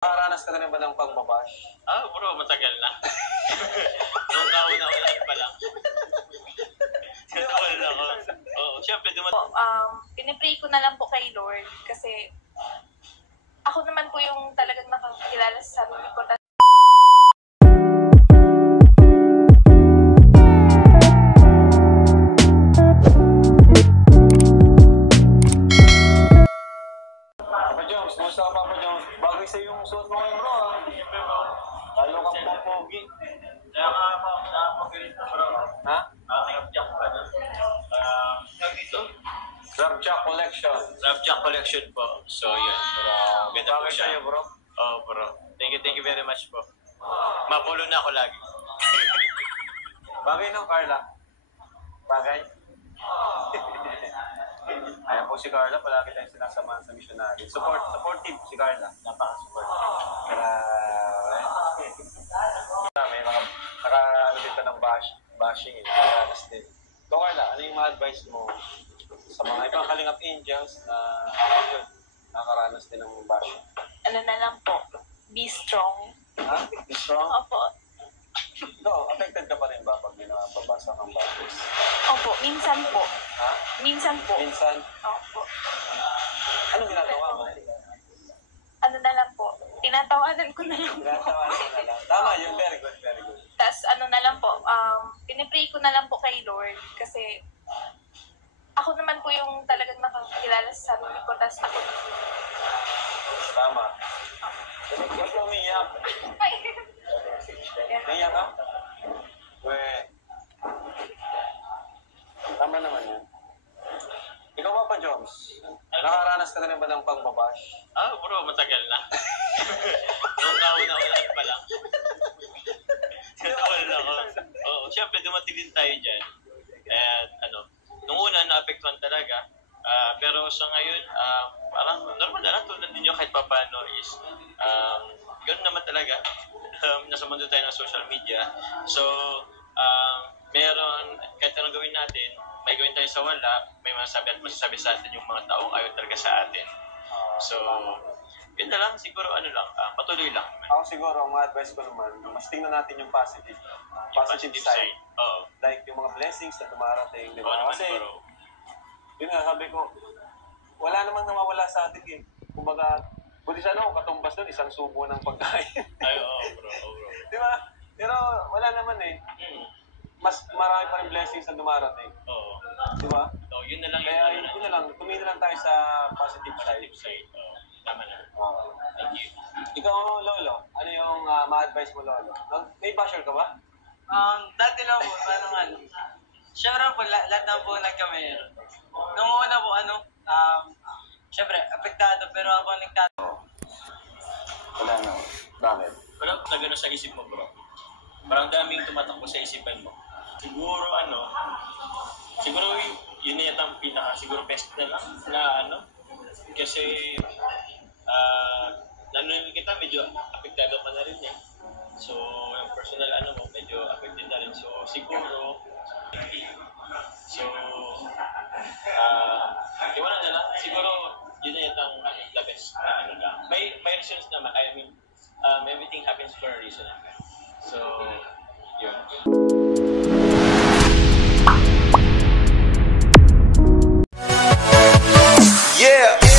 Nakaranas ka na rin ba ng pangbabash? Bro, matagal na. Nung kauna-unan pa lang. Totoo lang ako. Oo, syempre Pinipray ko na lang po kay Lord kasi ako naman po yung talagang nakakilala sa sarili ko. Papa Jones, kumusta ka Papa Jones? Bagay sa yung suot mo ngayon bro ha? Lalo kang popogi. Kaya nga ako, nakapag-ilit na bro. Ha? Nakapag-jack pa na. Dito? Rapjack Collection. Rapjack Collection po. So, yun. Ganda po Bagay siya. sa'yo bro. Oo, bro. Thank you very much po. Mapulo na ako lagi. Bagay ng Carla. Bagay. Ayan po si Carla, palagi tayong sinasamahan sa missionary. Supportive si Carla. Napaka-supportive. May mga naka-ano ka ng bashing. Nakaranas din. So Carla, ano yung ma-advise mo sa mga ibang Kalingap Angels na yun, nakaranas din ng bashing? Ano na lang po, be strong. Ha? Be strong? Opo. No, affected ka pa rin ba pag may nakababasa kang bashes? Opo, minsan po. Ha? Minsan po. Minsan? Opo. Anong ginagawa mo? Ano na lang po, tinatawanan ko na lang po. Ginagawa na lang. Tama yun, very good, very good. Tapos ano na lang po, pinipray ko na lang po kay Lord kasi ako naman po yung talagang nakakilala sa sarili ko. Tapos ako Tama. Ba't mo umiyak? Umiyak ka? Tama naman yan. Ikaw Papa Jones, nakaranas ka na rin ba ng pangbabash? Bro, matagal na. Nung kauna-unan pa lang. Totoo lang ako. Oo, syempre dumating din tayo dyan. And nung una naapektuhan talaga. Pero sa ngayon, parang normal na lang tulad ninyo kahit papaano is ganoon naman talaga. Nasa mundo tayo ng social media. So, meron, kahit anong gawin natin, may gawin tayo sa wala, may masasabi at masasabi sa atin yung mga taong ayaw talaga sa atin. So, yun na lang, siguro patuloy lang. Ako siguro, ang advice ko naman, mas tingnan natin yung positive side. Oo. Like yung mga blessings na dumarating, di ba? Oo naman, Kasi, bro. yun nga, sabi ko, wala namang nawawala sa atin eh. Kumbaga, buti sana kung katumbas nun, isang subo ng pagkain. Ay, oo, bro. Di ba? Pero wala naman eh. Mas marami pa rin blessings na dumarating. Oo. Di ba? So, yun na lang. Kaya yun na lang, tumingin na lang tayo sa positive side. Oo. Tama na. Thank you. Ikaw, Lolo, ano yung ma-advise mo, Lolo? May basher ka ba? Dati lang po, syempre po, lahat na po nagkameron. Nung una po, syempre, apektado, pero ako Wala na. Bakit? Pero nagano sa isip mo, bro? Parang daming tumatakbo sa isipan mo. Siguro yun na yata ang siguro best na lang na kasi nanonood kita, medyo apektado pa na rin eh. So, yung personal mo, medyo affected na rin. So, siguro, iwanan na lang. Siguro, yun na yata ang the best na lang. May reasons naman. I mean, everything happens for a reason. So, yun. Yeah.